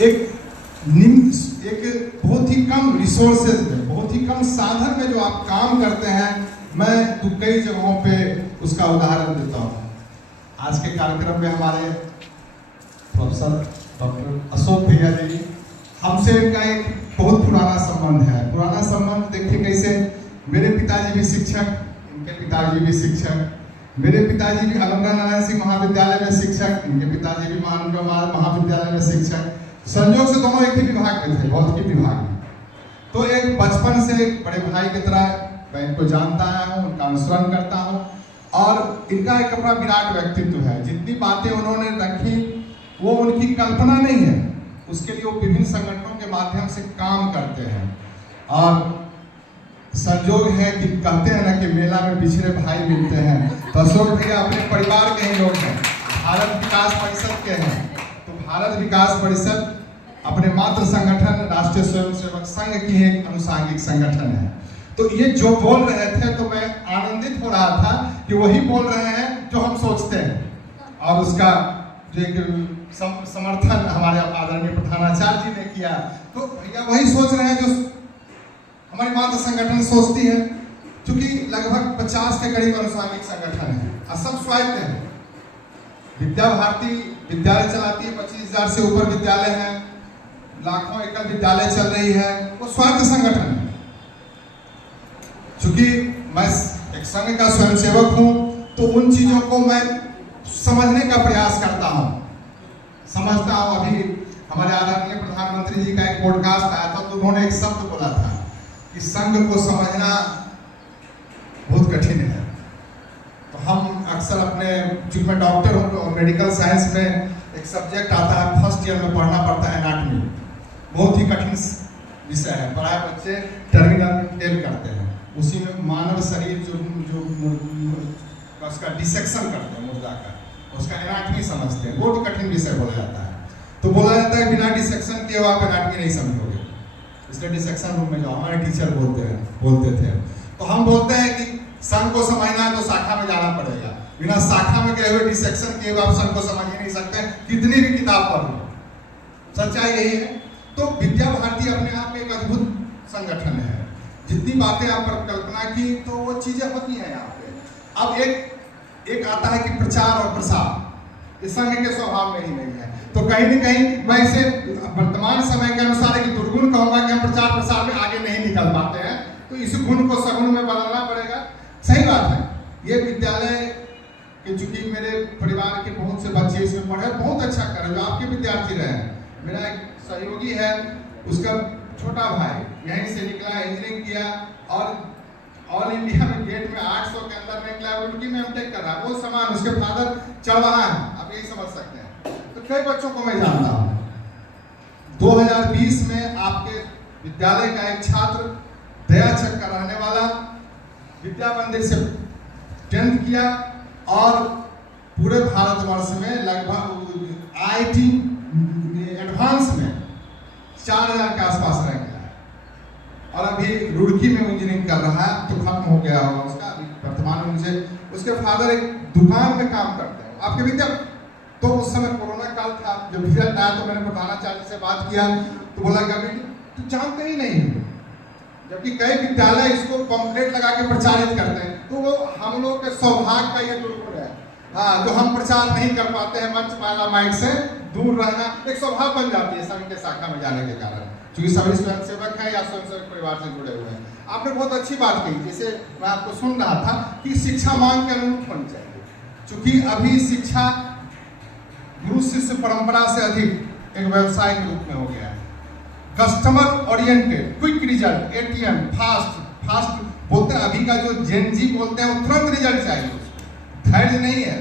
एक बहुत ही कम रिसोर्सेज में, बहुत ही कम साधन में जो आप काम करते हैं, मैं तो कई जगहों पे उसका उदाहरण देता हूँ। आज के कार्यक्रम में हमारे प्रोफेसर डॉक्टर अशोक भैया जी, हमसे इनका एक बहुत पुराना संबंध है। पुराना संबंध देखिए कैसे, मेरे पिताजी भी शिक्षक, इनके पिताजी भी शिक्षक, मेरे पिताजी भी अलमरा नारायण सिंह महाविद्यालय में शिक्षक, इनके पिताजी भी महाविद्यालय में शिक्षक। संयोग से दोनों एक ही विभाग में थे, भौतिकी विभाग में। तो एक बचपन से एक बड़े भाई की तरह मैं इनको जानता आया हूँ, उनका अनुसरण करता हूँ, और इनका एक अपना विराट व्यक्तित्व है। जितनी बातें उन्होंने रखी वो उनकी कल्पना नहीं है, उसके लिए वो विभिन्न संगठनों के माध्यम से काम करते हैं। और संयोग है कि कहते हैं ना कि मेला में बिछड़े भाई मिलते हैं, तो अशोक भैया अपने परिवार के ही लोग हैं, भारत विकास परिषद के हैं। तो भारत विकास परिषद अपने मातृ संगठन राष्ट्रीय स्वयंसेवक संघ की एक अनुसांगिक संगठन है। तो ये जो बोल रहे थे तो मैं आनंदित हो रहा था कि वही बोल रहे हैं जो हम सोचते हैं, और उसका जो एक समर्थन हमारे आदरणीय प्रधानाचार्य जी ने किया। तो भैया वही सोच रहे हैं जो हमारी मातृ संगठन सोचती है। क्योंकि लगभग 50 के करीब अनुसांगिक संगठन है और सब स्वायत्त है। विद्या भारती विद्यालय चलाती है, 25,000 से ऊपर विद्यालय है, लाखों एकड़ विद्यालय चल रही है, वो स्वायत्त संगठन है। चूंकि मैं एक संघ का स्वयंसेवक हूं, तो उन चीजों को मैं समझने का प्रयास करता हूं, समझता हूं। अभी हमारे आदरणीय प्रधानमंत्री जी का एक पॉडकास्ट आया था, तो उन्होंने एक शब्द बोला था कि संघ को समझना बहुत कठिन है। तो हम अक्सर अपने, चूंकि मैं डॉक्टर हूं और मेडिकल साइंस में एक सब्जेक्ट आता है, फर्स्ट ईयर में पढ़ना पड़ता है एनाटॉमी, बहुत ही कठिन विषय है। प्राय बच्चे टर्मिनल फेल करते हैं, उसी में मानव शरीर जो उसका डिसेक्शन करते हैं मुर्दा का, उसका एनाटॉमी समझते हैं, बहुत कठिन विषय बोला जाता है। तो बोला जाता है बिना डिसेक्शन किए आप एनाटॉमी नहीं समझोगे, इसलिए डिसेक्शन रूम में जाओ, हमारे टीचर बोलते थे। तो हम बोलते हैं कि संघ को समझना है तो शाखा में जाना पड़ेगा, बिना शाखा में गए हुए डिसेक्शन किए हुए आप संघ को समझ ही नहीं सकते, कितनी भी किताब पढ़ लो। सच्चाई यही है। तो विद्या भारती अपने आप में एक अद्भुत संगठन है। जितनी बातें आप पर कल्पना की तो वो चीजें होती हैं यहाँ पे। अब एक आता है कि प्रचार और प्रसार, इस संघ के स्वभाव में ही नहीं है। तो कहीं न कहीं मैं इसे वर्तमान समय के अनुसार एक दुर्गुण कहूंगा कि हम प्रचार प्रसार में आगे नहीं निकल पाते हैं, तो इस गुण को सगुण में बदलना पड़ेगा। सही बात है। ये विद्यालय के, चूंकि मेरे परिवार के बहुत से बच्चे इसमें पढ़े, बहुत अच्छा कर रहे, जो आपके विद्यार्थी रहे। मेरा एक सहयोगी है, उसका छोटा भाई यहीं से निकला, इंजीनियरिंग किया और ऑल इंडिया में गेट में 800 के अंदर निकला, उनकी में एमटेक कर रहा है। वो समान उसके फादर चढ़वाहा है, आप यही समझ सकते हैं। तो कई बच्चों को मैं जानता हूँ। 2020 में आपके विद्यालय का एक छात्र दयाचक का रहने वाला विद्या मंदिर से 10th किया और पूरे भारतवर्ष में लगभग IIT एडवांस में 4000 के आसपास रह गया है, और अभी रुड़की में इंजीनियरिंग कर रहा है। तो खत्म हो गया होगा उसका। वर्तमान में मुझे उसके फादर एक दुकान में काम करते हैं आपके विद्या। तो उस समय कोरोना काल था, जब रिजल्ट आया तो मैंने प्रधानाचार्य से बात किया, तो बोला कि अभी तो जानते ही नहीं, जबकि कई विद्यालय इसको पम्फलेट लगा के प्रचारित करते हैं। तो वो हम लोग के सौभाग्य का ये दुर्गुण है, हाँ, जो हम प्रचार नहीं कर पाते हैं, मंच माला माइक से दूर रहना एक स्वभाव बन जाती है संघ के शाखा में जाने के कारण, क्योंकि सभी स्वयंसेवक हैं या स्वयंसेवक परिवार से जुड़े हुए हैं। आपने बहुत अच्छी बात कही, जैसे मैं आपको सुन रहा था कि शिक्षा मांग के अनुरूप होनी चाहिए। क्योंकि अभी शिक्षा गुरु शिष्य परंपरा से अधिक एक व्यवसाय के रूप में हो गया है। Customer oriented, quick result, ATM, fast बोलते हैं। अभी का जो जेनजी बोलते हैं वो तुरंत रिजल्ट चाहिए, धैर्य नहीं है।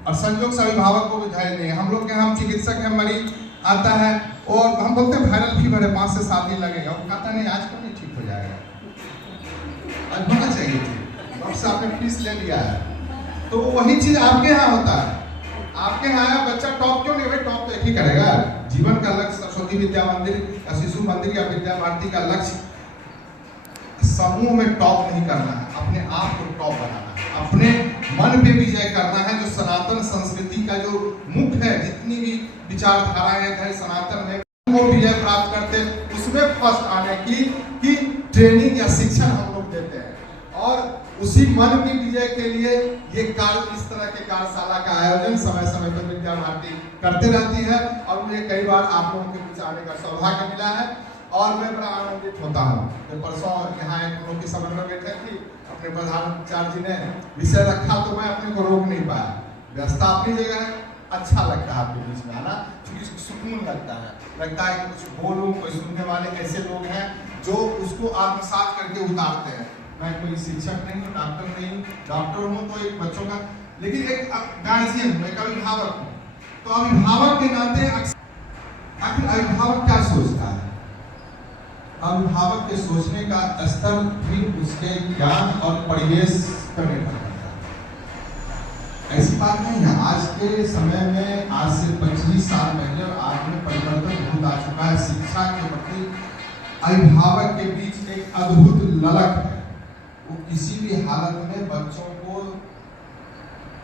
और संयोग से अभिभावक को भी धैर्य नहीं है। हम लोग के हम चिकित्सक हैं, मरीज आता है और हम बोलते हैं वायरल फीवर है, 5 से 7 दिन लगेगा, वो कहता नहीं आज कल नहीं ठीक हो जाएगा, आज होना चाहिए थी, आपसे आपने फीस ले लिया है। तो वही चीज आपके यहाँ होता है। आपके यहाँ आया बच्चा टॉप क्यों नहीं? भाई टॉप तो एक ही करेगा। जीवन का लक्ष्य सरस्वती विद्या मंदिर या शिशु मंदिर या विद्या भारती का लक्ष्य समूह में टॉप नहीं करना है, अपने आप को टॉप बनाना है, अपने मन पे विजय करना है। जो सनातन संस्कृति का जो मुख्य है, जितनी भी विचारधाराएं हैं सनातन में को विजय प्राप्त करते उसमें फर्स्ट आने की ट्रेनिंग या शिक्षण हम लोग देते हैं। और उसी मन की विजय के लिए ये इस तरह के कार्यशाला का आयोजन समय समय पर विद्या भारती करते रहती है। और मुझे कई बार आप लोगों के बीच आने का सौभाग्य मिला है और मैं बड़ा आनंदित होता हूँ। तो परसों यहाँ एक लोग की समन्वय बैठक थी, अपने प्रधानाचार्य जी ने विषय रखा तो मैं अपने को रोक नहीं पाया। व्यवस्था अपनी जगह है, अच्छा लगता है आपके बीच में आना, क्योंकि सुकून लगता है कि कुछ बोलूं, कोई सुनने वाले ऐसे लोग हैं जो उसको आत्मसात करके उतारते हैं। मैं कोई शिक्षक नहीं हूँ, डॉक्टर हूँ तो एक बच्चों का, लेकिन एक गार्जियन हूँ, एक अभिभावक हूँ। तो अभिभावक के नाते आखिर अभिभावक क्या सोचता है? अभिभावक के सोचने का स्तर भी उसके ज्ञान और परिवेश पर निर्भर करता है। ऐसी बात नहीं है, आज के समय में आज से 25 साल पहले और आज में परिवर्तन बहुत आ चुका है। शिक्षा के प्रति अभिभावक के बीच एक अद्भुत ललक है। वो किसी भी हालत में बच्चों को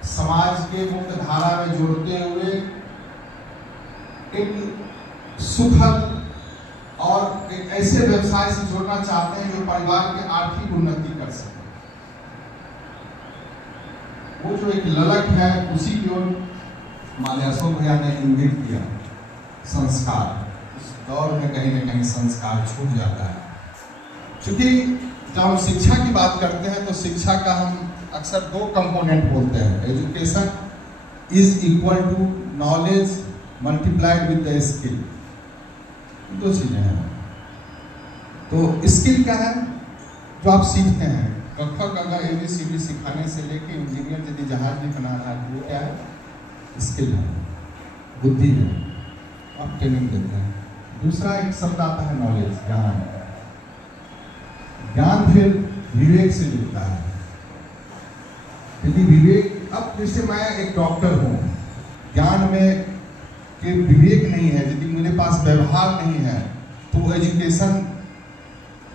समाज के मुख्य धारा में जोड़ते हुए एक सुखद और एक ऐसे व्यवसाय से जोड़ना चाहते हैं जो परिवार की आर्थिक उन्नति कर सके। वो जो एक ललक है उसी की ओर माननीय अशोक भैया ने इंगित किया। संस्कार, इस दौर में कहीं न कहीं संस्कार छूट जाता है। क्योंकि जब हम शिक्षा की बात करते हैं तो शिक्षा का हम अक्सर दो कंपोनेंट बोलते हैं। Education is equal to knowledge multiplied with the skill. दो चीजें हैं। तो स्किल क्या है? जो आप सीखते हैं, कखा गंगा ABCD सिखाने से लेके इंजीनियर यदि जहाज भी बना रहा है, वो क्या है? स्किल है, बुद्धि है, आप ट्रेनिंग देते हैं। दूसरा एक शब्द आता है नॉलेज, ज्ञान। ज्ञान फिर विवेक से जुड़ता है। यदि विवेक, अब जैसे मैं एक डॉक्टर हूँ, ज्ञान में कि विवेक नहीं है, यदि मेरे पास व्यवहार नहीं है, तो एजुकेशन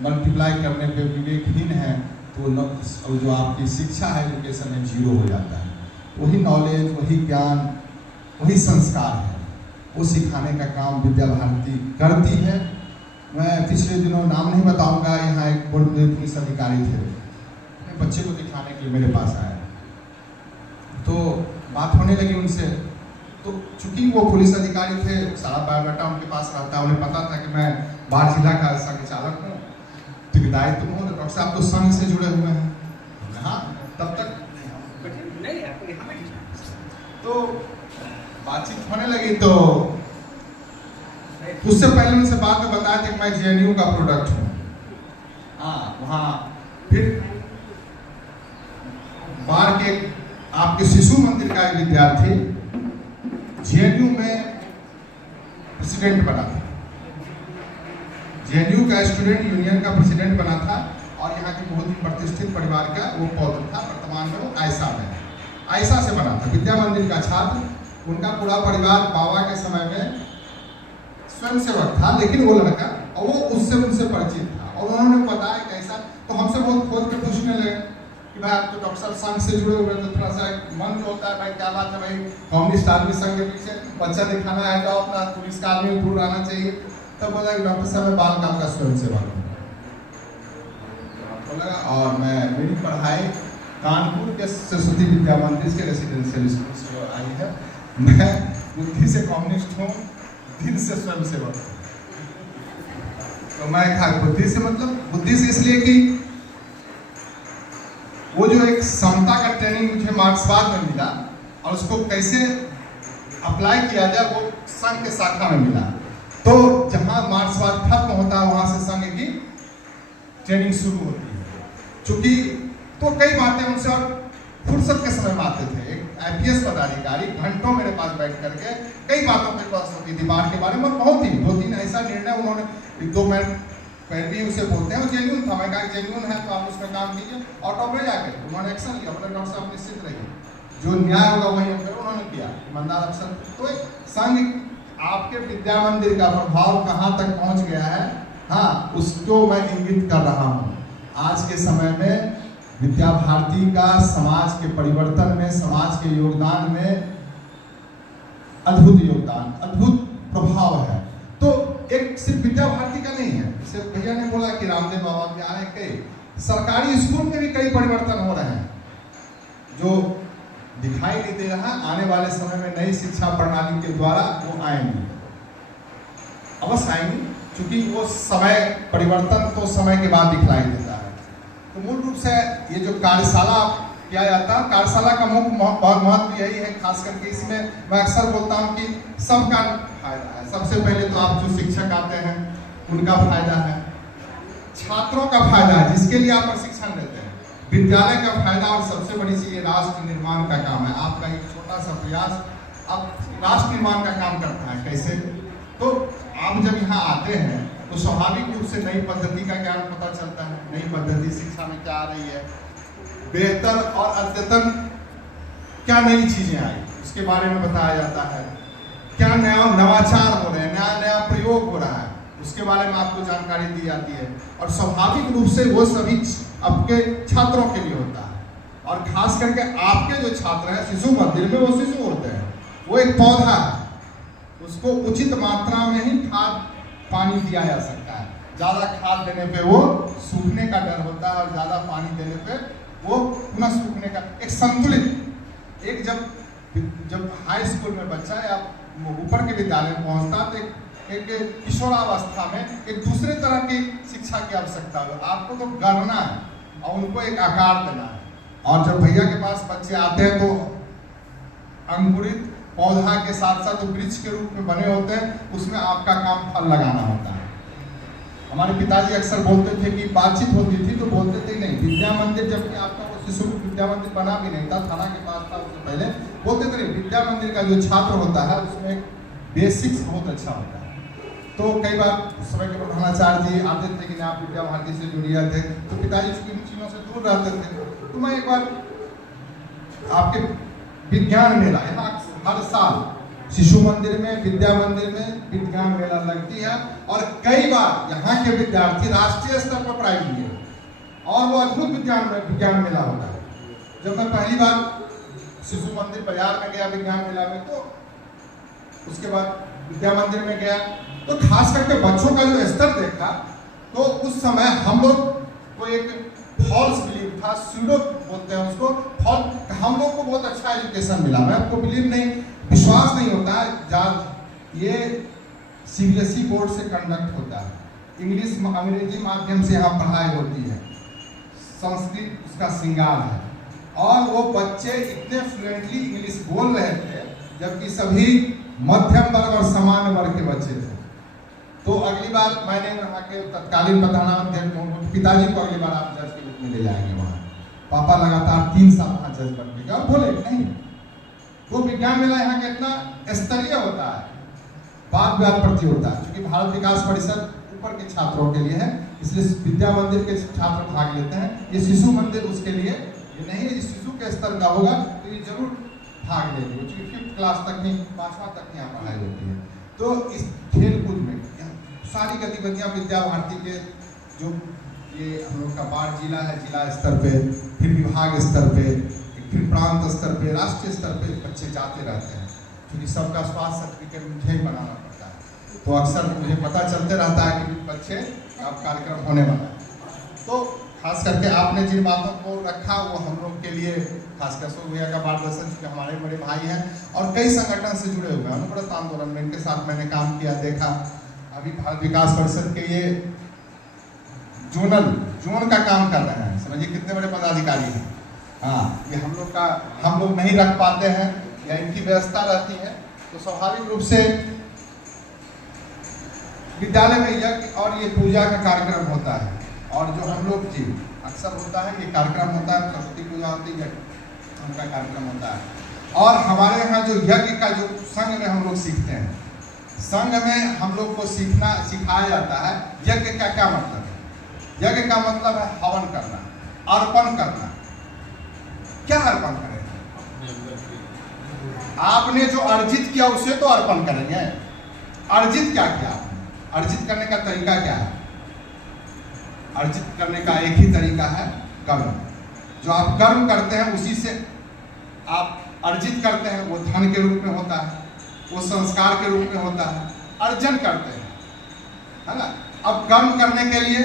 मल्टीप्लाई करने पे विवेकहीन है, तो जो आपकी शिक्षा है, एजुकेशन है, जीरो हो जाता है। वही नॉलेज, वही ज्ञान, वही संस्कार है, वो सिखाने का काम विद्या भारती करती है। मैं पिछले दिनों नाम नहीं बताऊंगा, यहाँ एक पुलिस अधिकारी थे, अपने बच्चे को दिखाने के लिए मेरे पास आए, तो बात होने लगी उनसे। तो चूंकि वो पुलिस अधिकारी थे, सारा बायोडाटा उनके पास रहता, उन्हें पता था कि मैं बाढ़ जिला का संचालक हूँ, उत्तरदायी तुम हो, डॉक्टर साहब तो संघ से जुड़े हुए हैं। हाँ, तब तक तो बातचीत होने लगी। तो उससे पहले उनसे बाद में बताया था कि मैं JNU का प्रोडक्ट हूँ। हाँ, वहाँ फिर बाहर के आपके शिशु मंदिर का एक विद्यार्थी JNU में प्रेसिडेंट बना था। JNU का स्टूडेंट यूनियन का प्रेसिडेंट बना था और यहाँ के बहुत ही प्रतिष्ठित परिवार का वो पौधा था। वर्तमान में वो आयशा से बना था, विद्या मंदिर का छात्र। उनका पूरा परिवार बाबा के समय में स्वयं सेवक था, लेकिन वो लड़का और वो उनसे परिचित था। और उन्होंने बताया कैसा, तो हमसे बहुत खोद के पूछने लगे कि भाई आप तो डॉक्टर साहब संघ से जुड़े हुए, तो थोड़ा सा मन जो होता है भाई क्या बात है, भाई कम्युनिस्ट आदमी संघ के पीछे बच्चा दिखाना है, तो अपना पुलिस का आदमी दूर रहना चाहिए। तब बोला कि डॉक्टर साहब मैं बाल काम का स्वयं सेवक हूँ। बोला और मैं मेरी पढ़ाई कानपुर के सरस्वती विद्या मंदिर के रेसिडेंशियल स्कूल से आई है। मैं बुद्धि से कम्युनिस्ट हूँ, दिल से स्वयं सेवक हूँ। तो मैं कहा बुद्धि से मतलब, बुद्धि से इसलिए कि वो जो एक समता का ट्रेनिंग मुझे मार्क्सवाद में मिला और उसको कैसे अप्लाई किया जाए वो संघ के शाखा में मिला। तो जहां मार्क्सवाद खत्म होता है वहां से संघ की ट्रेनिंग शुरू होती है। चूंकि तो कई बातें उनसे और फुर्सत के समय में आते थे। एक IPS पदाधिकारी घंटों मेरे पास बैठ करके कई बातों पे बात होती थी, बाढ़ के बारे में। बहुत ही 2-3 ऐसा निर्णय उन्होंने, 2 मिनट पहले उसे बोलते हैं, जेन्युइन था। मैं कहा जेन्युइन है तो आप उसमें काम कीजिए, ऑटो पे जाके उन्होंने एक्शन लिया। बोले डॉक्टर साहब निश्चित रहिए, जो न्याय होगा वही हम करें। उन्होंने किया ईमानदार अफसर। तो एक संघ, आपके विद्या मंदिर का प्रभाव कहाँ तक पहुँच गया है, हाँ, उसको मैं इंगित कर रहा हूँ। आज के समय में विद्या भारती का समाज के परिवर्तन में, समाज के योगदान में अद्भुत योगदान, अद्भुत प्रभाव है। तो सिर्फ विद्या भारती का नहीं है। जैसे भैया ने बोला कि रामदेव बाबा के आए, कई सरकारी स्कूल में भी कई परिवर्तन हो रहे हैं जो दिखाई नहीं दे रहा। आने वाले समय में नई शिक्षा प्रणाली के द्वारा वो आएंगे, अवश्य आएंगे, क्योंकि वो समय परिवर्तन तो समय के बाद दिखलाई देता है। तो मूल रूप से ये जो कार्यशाला किया जाता है, कार्यशाला का मुख्य महत्व यही है, खास करके इसमें मैं अक्सर बोलता हूँ कि सबका फायदा है। सबसे पहले तो आप जो शिक्षक आते हैं उनका फायदा है, छात्रों का फायदा है जिसके लिए आप प्रशिक्षण देते हैं, विद्यालय का फायदा, और सबसे बड़ी चीज ये राष्ट्र निर्माण का काम है। आपका एक छोटा सा प्रयास अब राष्ट्र निर्माण का काम करता है। कैसे? तो आप जब यहाँ आते हैं तो स्वाभाविक रूप से नई पद्धति का ज्ञान पता चलता है, नई पद्धति शिक्षा में क्या आ रही है, बेहतर और अद्यतन क्या नई चीजें आई उसके बारे में बताया जाता है, क्या नया नवाचार हो रहे हैं, नया नया प्रयोग हो रहा है उसके बारे में आपको जानकारी दी जाती है। और स्वाभाविक रूप से वो सभी आपके छात्रों के लिए होता है, और खास करके आपके जो छात्र हैं शिशु मंदिर में, वो शिशु होते हैं, वो एक पौधा है, उसको उचित मात्रा में ही खाद पानी दिया जा सकता है। ज्यादा खाद देने पे वो सूखने का डर होता है, और ज्यादा पानी देने पे वो पुनः सूखने का एक संतुलित, एक जब हाई स्कूल में बच्चा या ऊपर के विद्यालय में पहुंचता तो एक किशोरावस्था में एक दूसरे तरह की शिक्षा की आवश्यकता है। आपको तो गढ़ना है और उनको एक आकार देना है। और जब भैया के पास बच्चे आते हैं तो अंकुरित पौधा के साथ साथ वृक्ष के रूप में बने होते हैं, उसमें आपका काम फल लगाना होता है। हमारे पिताजी अक्सर बोलते थे कि बातचीत होती थी तो बोलते थे नहीं, विद्या मंदिर, जबकि आपका वो शिशु विद्या मंदिर बना भी नहीं था, थाना के पास था, उससे पहले बोलते थे विद्या मंदिर का जो छात्र होता है उसमें बेसिक्स बहुत अच्छा होता है। तो कई बार उस समय के प्रधानाचार्य जी आते थे कि आप विद्या भारती से जुड़ गए थे, तो पिताजी चूंकि इन चीजों से दूर रहते थे। तो मैं एक बार आपके विज्ञान मेला, यहाँ हर साल शिशु मंदिर में, विद्या मंदिर में विज्ञान मेला लगती है, और कई बार यहाँ के विद्यार्थी राष्ट्रीय स्तर पर प्राइज लिए, और वो अद्भुत विज्ञान मेला होता है। जब मैं पहली बार शिशु मंदिर बाजार में गया विज्ञान मेला में, तो उसके बाद विद्या मंदिर में गया, तो खास करके बच्चों का जो स्तर देखा, तो उस समय हम लोग को एक फॉल्स बिलीव था, स्यूडो बोलते हैं उसको, हम लोग को बहुत अच्छा एजुकेशन मिला। मैं आपको बिलीव नहीं, विश्वास नहीं होता है। ये सीबीएसई बोर्ड से कंडक्ट होता है, इंग्लिश अंग्रेजी माध्यम से यहाँ पढ़ाई होती है, संस्कृत उसका श्रृंगार है, और वो बच्चे इतने फ्लुएंटली इंग्लिश बोल रहे थे जबकि सभी मध्यम वर्ग और सामान्य वर्ग के बच्चे थे। तो अगली बार मैंने वहाँ के तत्कालीन प्रधानाध्यक्ष पिताजी को अगली बार आप जज के रूप में ले जाएंगे वहाँ। पापा लगातार 3 साल वहाँ जज बन गए, और बोले नहीं, तो विज्ञान मेला यहाँ का इतना स्तरीय होता है, वाद विवाद प्रतियोगिता, क्योंकि भारत विकास परिषद ऊपर के छात्रों के लिए है, इसलिए विद्या मंदिर के छात्र भाग लेते हैं। ये शिशु मंदिर उसके लिए ये नहीं है, शिशु के स्तर का होगा तो ये जरूर भाग लेंगे, क्योंकि 5th क्लास तक नहीं, 5वां तक यहाँ पढ़ाई होती है। तो इस खेल कूद में सारी गतिविधियाँ विद्या भारती के, जो ये हम लोग का वार्ड जिला है, जिला स्तर पे, फिर विभाग स्तर पे, फिर प्रांत स्तर पे, राष्ट्रीय स्तर पे बच्चे जाते रहते हैं, क्योंकि सबका स्वास्थ्य सर्टिफिकेट मुझे ही बनाना पड़ता है। तो अक्सर मुझे पता चलते रहता है कि बच्चे अब कार्यक्रम होने वाला है। तो खास करके आपने जिन बातों को रखा वो हम लोग के लिए, खासकर अशोक भैया का मार्गदर्शन, क्योंकि हमारे बड़े भाई हैं और कई संगठन से जुड़े हुए हैं, अनुव्रत आंदोलन में इनके साथ मैंने काम किया, देखा। अभी भारत विकास परिषद के ये जोन का काम कर रहे हैं, समझिए कितने बड़े पदाधिकारी हैं। हाँ, ये हम लोग नहीं रख पाते हैं या इनकी व्यवस्था रहती है, तो स्वाभाविक रूप से विद्यालय में यज्ञ और ये पूजा का कार्यक्रम होता है, और जो हम लोग जी अक्सर होता है ये कार्यक्रम होता है, सरस्वती पूजा होती है, उनका कार्यक्रम होता है। और हमारे यहाँ जो यज्ञ का जो संघ में हम लोग सीखते हैं, संघ में हम लोग को सिखाया जाता है यज्ञ का क्या मतलब है। यज्ञ का मतलब है हवन करना, अर्पण करना। क्या अर्पण करेंगे? आपने जो अर्जित किया उसे तो अर्पण करेंगे। अर्जित क्या किया आपने? अर्जित करने का तरीका क्या है? अर्जित करने का एक ही तरीका है कर्म। जो आप कर्म करते हैं उसी से आप अर्जित करते हैं, वो धन के रूप में होता है, वो संस्कार के रूप में होता है। अर्जन करते हैं, है ना। अब कर्म करने के लिए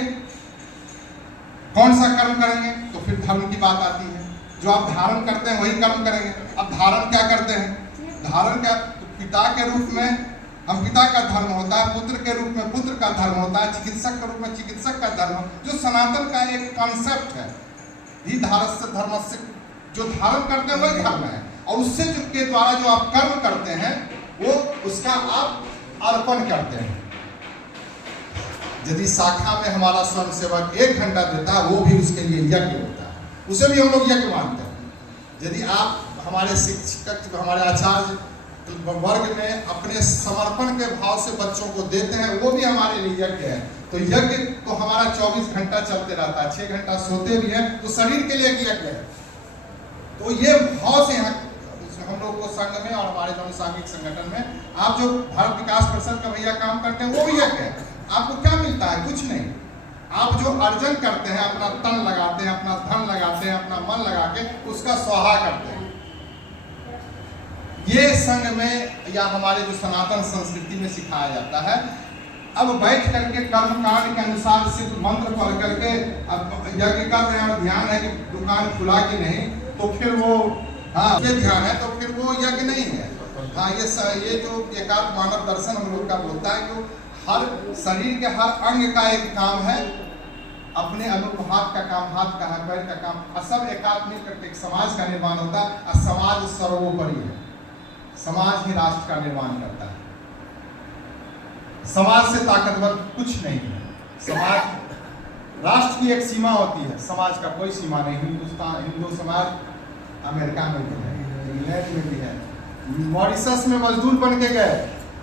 कौन सा कर्म करेंगे, तो फिर धर्म की बात आती है। जो आप धारण करते हैं वही कर्म करेंगे। अब धारण क्या करते हैं, धारण क्या, तो पिता के रूप में हम पिता का धर्म होता है, पुत्र के रूप में पुत्र का धर्म होता है, चिकित्सक के रूप में चिकित्सक का धर्म, जो सनातन का एक कॉन्सेप्ट है। ही धारस्य धर्मस्य, जो धारण करते हैं वही धर्म है। और उससे जो के द्वारा जो आप कर्म करते हैं वो उसका आप अर्पण करते हैं। यदि शाखा में हमारा स्वयं सेवक 1 घंटा देता है, वो भी उसके लिए यज्ञ होता है, उसे भी हम लोग यज्ञ मानते हैं। यदि आप हमारे शिक्षक, हमारे आचार्य वर्ग में अपने समर्पण के भाव से बच्चों को देते हैं, वो भी हमारे लिए यज्ञ है। तो यज्ञ तो हमारा 24 घंटा चलते रहता है, 6 घंटा सोते भी हैं, तो शरीर के लिए यज्ञ है। तो ये भाव से यहाँ हम लोग को संघ में और हमारे जो सामूहिक संगठन में आप जो भारत विकास परिषद का भैया काम करते हैं वो भी यज्ञ है। आपको क्या मिलता है, कुछ नहीं। आप जो अर्जन करते हैं, अपना तन लगाते हैं, अपना धन लगाते हैं, अपना मन लगा के उसका स्वाहा करते हैं। ये संघ में या हमारे जो सनातन संस्कृति में सिखाया जाता है। अब बैठ करके कर्मकांड के अनुसार सिर्फ मंत्र पढ़ करके अब यज्ञ कर रहे हैं और ध्यान है कि दुकान खुला कि नहीं, तो फिर वो ये ध्यान है, तो फिर वो यज्ञ नहीं है। ये जो एकात्म मानव दर्शन हम लोग का बोलता है कि हर शरीर के हर अंग का एक काम है, अपने अनुरूप हाथ का काम हाथ का है, पैर का काम, और सब एकात्म मिलकर एक समाज का निर्माण होता है। और समाज सर्वोपरि है, समाज ही राष्ट्र का निर्माण करता है। समाज से ताकतवर कुछ नहीं है। समाज, राष्ट्र की एक सीमा होती है, समाज का कोई सीमा नहीं। हिंदू समाज अमेरिका में भी है, इंग्लैंड में भी है, मॉरिशस में मजदूर बन के गए,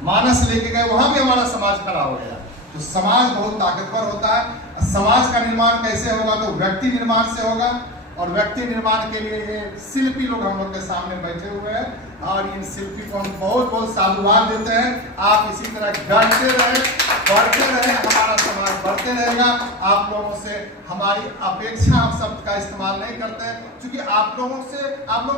मानस लेके गए, वहां भी हमारा समाज खड़ा हो गया। तो समाज बहुत ताकतवर होता है। समाज का निर्माण कैसे होगा, तो व्यक्ति निर्माण से होगा। और व्यक्ति निर्माण के लिए ये शिल्पी लोग हम लोग के सामने बैठे हुए हैं, और इन शिल्पी को हम बहुत बहुत साधुवाद देते हैं। आप इसी तरह गढ़ते रहे, बढ़ते रहे, हमारा समाज बढ़ते रहेगा। आप लोगों से हमारी अपेक्षा, हम शब्द का इस्तेमाल नहीं करते हैं, क्योंकि आप लोग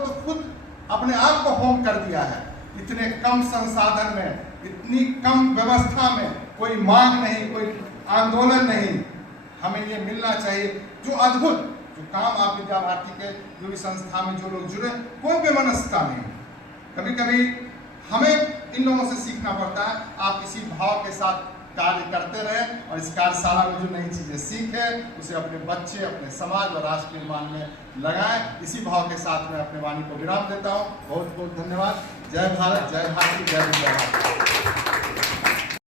तो खुद अपने आप को होम कर दिया है। इतने कम संसाधन में, इतनी कम व्यवस्था में, कोई मांग नहीं, कोई आंदोलन नहीं, हमें ये मिलना चाहिए जो अद्भुत जो काम आप विद्या भारती के जो भी संस्था में जो लोग जुड़े, कोई बेमनस्ता नहीं। कभी कभी हमें इन लोगों से सीखना पड़ता है। आप इसी भाव के साथ कार्य करते रहें और इस कार्यशाला में जो नई चीजें सीखे उसे अपने बच्चे, अपने समाज और राष्ट्र निर्माण में लगाएं। इसी भाव के साथ मैं अपने वाणी को विराम देता हूँ। बहुत बहुत धन्यवाद। जय भारत, जय भारती, जय विद्या भारती।